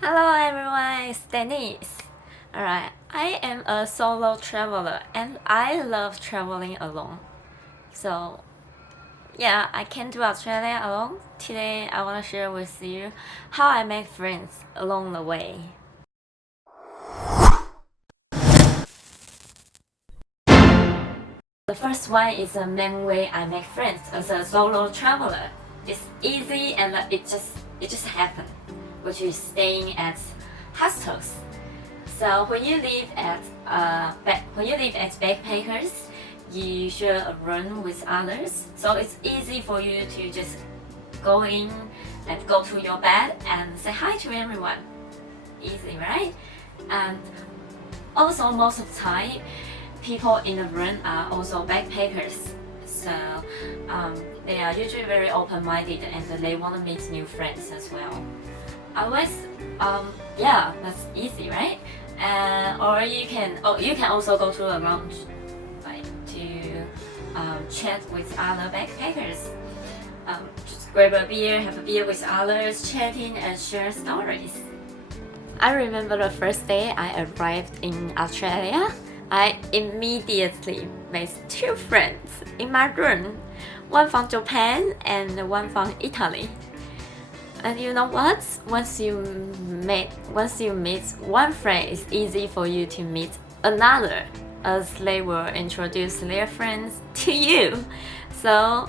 Hello everyone, it's Denise. Alright, I am a solo traveler and I love traveling alone. So, yeah, I came to Australia alone. Today I want to share with you how I make friends along the way. The first one is the main way I make friends as a solo traveler. It's easy and it just happened, which is staying at hostels. So when you live at backpackers, you share a room with others. So it's easy for you to just go in and go to your bed and say hi to everyone. Easy, right? And also most of the time, people in the room are also backpackers. So they are usually very open-minded and they want to meet new friends as well. Always, yeah, that's easy, right? Or you can also go to a lounge, like to chat with other backpackers. Just grab a beer, have a beer with others, chatting and share stories. I remember the first day I arrived in Australia. I immediately made two friends in my room, one from Japan and one from Italy. And you know what? Once you meet one friend, it's easy for you to meet another, as they will introduce their friends to you. So,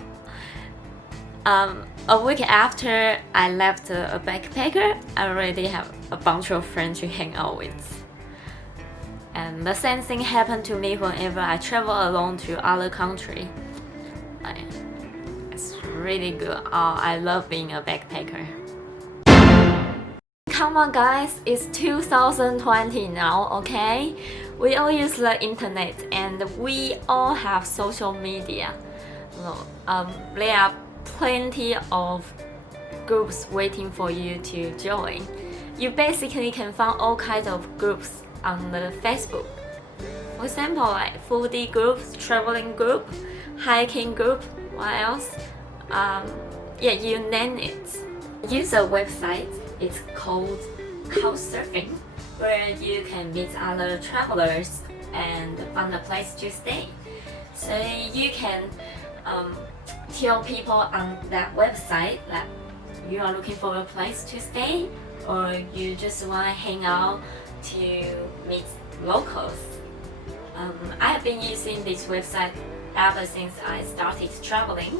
a week after I left a backpacker, I already have a bunch of friends to hang out with. And the same thing happened to me whenever I travel alone to other country. It's really good. Oh, I love being a backpacker. Come on guys, it's 2020 now, okay? We all use the internet and we all have social media. There are plenty of groups waiting for you to join. You basically can find all kinds of groups on the Facebook. For example, like foodie groups, traveling group, hiking group, what else? Yeah, you name it. Use a website, it's called Couchsurfing, where you can meet other travelers and find a place to stay. So you can tell people on that website that you are looking for a place to stay, or you just want to hang out to meet locals. I have been using this website ever since I started traveling,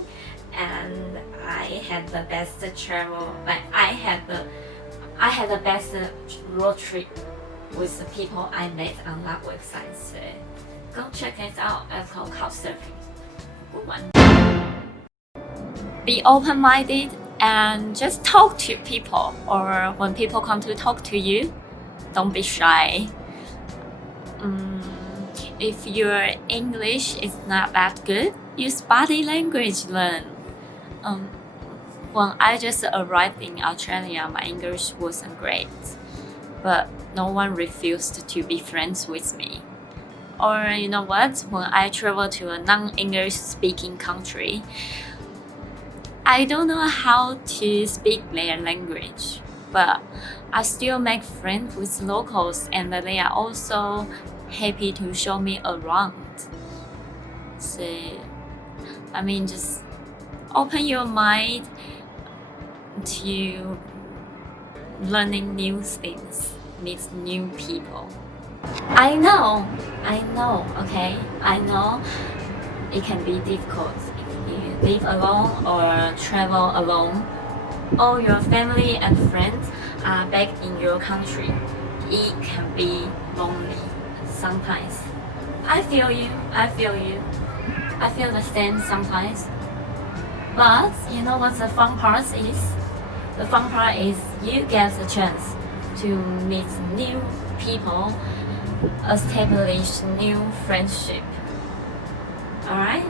and I had the best travel. Like I had the best road trip with the people I met on that website. So go check it out. It's called Couchsurfing. Good one. Be open-minded and just talk to people. Or when people come to talk to you, don't be shy. If your English is not that good, use body language learn. When I just arrived in Australia, my English wasn't great, but no one refused to be friends with me. Or you know what? When I travel to a non-English speaking country, I don't know how to speak their language, but I still make friends with locals and they are also happy to show me around. So, I mean, just open your mind to learning new things, meet new people. I know, okay? I know it can be difficult if you live alone or travel alone. All your family and friends are back in your country. It can be lonely sometimes. I feel you. I feel the same sometimes. But you know what the fun part is? The fun part is you get the chance to meet new people, establish new friendship. Alright?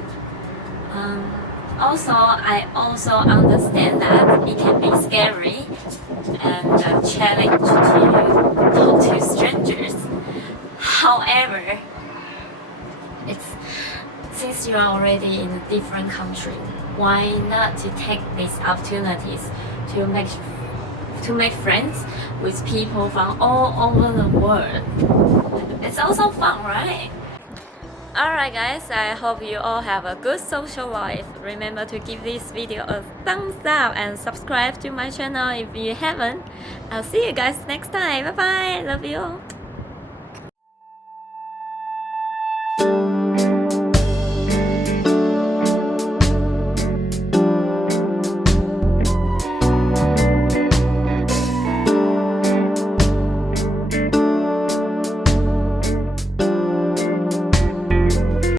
Also, I also understand that it can be scary and a challenge to talk to strangers. However, since you are already in a different country, why not to take these opportunities to to make friends with people from all over the world. It's also fun, right? Alright guys, I hope you all have a good social life. Remember to give this video a thumbs up and subscribe to my channel if you haven't. I'll see you guys next time. Bye bye. Love you.